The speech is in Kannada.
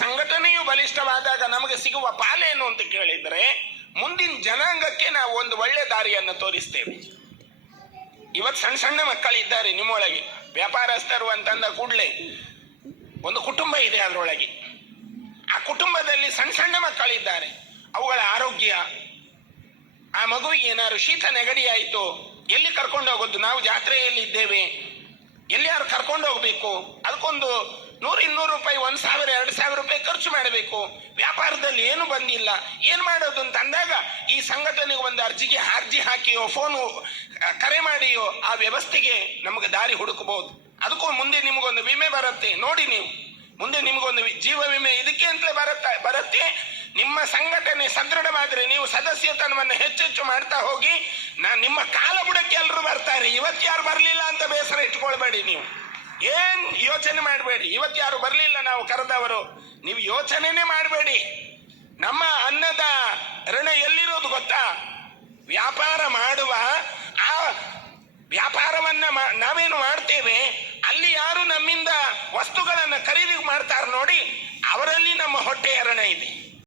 ಸಂಘಟನೆಯು ಬಲಿಷ್ಠವಾದಾಗ ನಮಗೆ ಸಿಗುವ ಪಾಲೇನು ಅಂತ ಕೇಳಿದರೆ, ಮುಂದಿನ ಜನಾಂಗಕ್ಕೆ ನಾವು ಒಂದು ಒಳ್ಳೆ ದಾರಿಯನ್ನು ತೋರಿಸ್ತೇವೆ. ಇವತ್ತು ಸಣ್ಣ ಸಣ್ಣ ಮಕ್ಕಳಿದ್ದಾರೆ ನಿಮ್ಮೊಳಗೆ, ವ್ಯಾಪಾರಸ್ಥರು ಅಂತಂದ ಕೂಡಲೇ ಒಂದು ಕುಟುಂಬ ಇದೆ ಅದರೊಳಗೆ. ಆ ಕುಟುಂಬದಲ್ಲಿ ಸಣ್ಣ ಸಣ್ಣ ಮಕ್ಕಳಿದ್ದಾರೆ. ಅವುಗಳ ಆರೋಗ್ಯ, ಆ ಮಗುವಿಗೆ ಏನಾದ್ರು ಶೀತ ನೆಗಡಿ ಆಯಿತು, ಎಲ್ಲಿ ಕರ್ಕೊಂಡು ಹೋಗೋದು? ನಾವು ಜಾತ್ರೆಯಲ್ಲಿ ಇದ್ದೇವೆ, ಎಲ್ಲಿಯಾರು ಕರ್ಕೊಂಡು ಹೋಗ್ಬೇಕು, ಅದಕ್ಕೊಂದು 100-200 ರೂಪಾಯಿ, 1000 2000 ರೂಪಾಯಿ ಖರ್ಚು ಮಾಡಬೇಕು. ವ್ಯಾಪಾರದಲ್ಲಿ ಏನು ಬಂದಿಲ್ಲ, ಏನು ಮಾಡೋದು ಅಂತ ಅಂದಾಗ ಈ ಸಂಘಟನೆಗೆ ಒಂದು ಅರ್ಜಿ ಹಾಕಿಯೋ ಫೋನು ಕರೆ ಮಾಡಿಯೋ ಆ ವ್ಯವಸ್ಥೆಗೆ ನಮಗೆ ದಾರಿ ಹುಡುಕಬಹುದು. ಅದಕ್ಕೂ ಮುಂದೆ ನಿಮಗೊಂದು ವಿಮೆ ಬರುತ್ತೆ ನೋಡಿ. ನೀವು ಮುಂದೆ ನಿಮಗೊಂದು ಜೀವ ವಿಮೆ ಇದಕ್ಕೆ ಅಂತಲೇ ಬರುತ್ತೆ. ನಿಮ್ಮ ಸಂಘಟನೆ ಸದೃಢವಾದರೆ ನೀವು ಸದಸ್ಯತನವನ್ನು ಹೆಚ್ಚೆಚ್ಚು ಮಾಡ್ತಾ ಹೋಗಿ, ನಿಮ್ಮ ಕಾಲ ಬುಡಕ್ಕೆ ಎಲ್ಲರೂ ಬರ್ತಾರೆ. ಇವತ್ತು ಯಾರು ಬರಲಿಲ್ಲ ಅಂತ ಬೇಸರ ಇಟ್ಕೊಳ್ಬೇಡಿ. ನೀವು ಏನ್ ಯೋಚನೆ ಮಾಡಬೇಡಿ. ಇವತ್ತು ಯಾರು ಬರಲಿಲ್ಲ ನಾವು ಕರೆದವರು, ನೀವು ಯೋಚನೆನೇ ಮಾಡಬೇಡಿ. ನಮ್ಮ ಅನ್ನದ ಋಣ ಎಲ್ಲಿರೋದು ಗೊತ್ತಾ? ವ್ಯಾಪಾರ ಮಾಡುವ ಆ ವ್ಯಾಪಾರವನ್ನ ನಾವೇನು ಮಾಡ್ತೇವೆ, ಅಲ್ಲಿ ಯಾರು ನಮ್ಮಿಂದ ವಸ್ತುಗಳನ್ನು ಖರೀದಿ ಮಾಡ್ತಾರೆ ನೋಡಿ, ಅವರಲ್ಲಿ ನಮ್ಮ ಹೊಟ್ಟೆಯ ಋಣ ಇದೆ.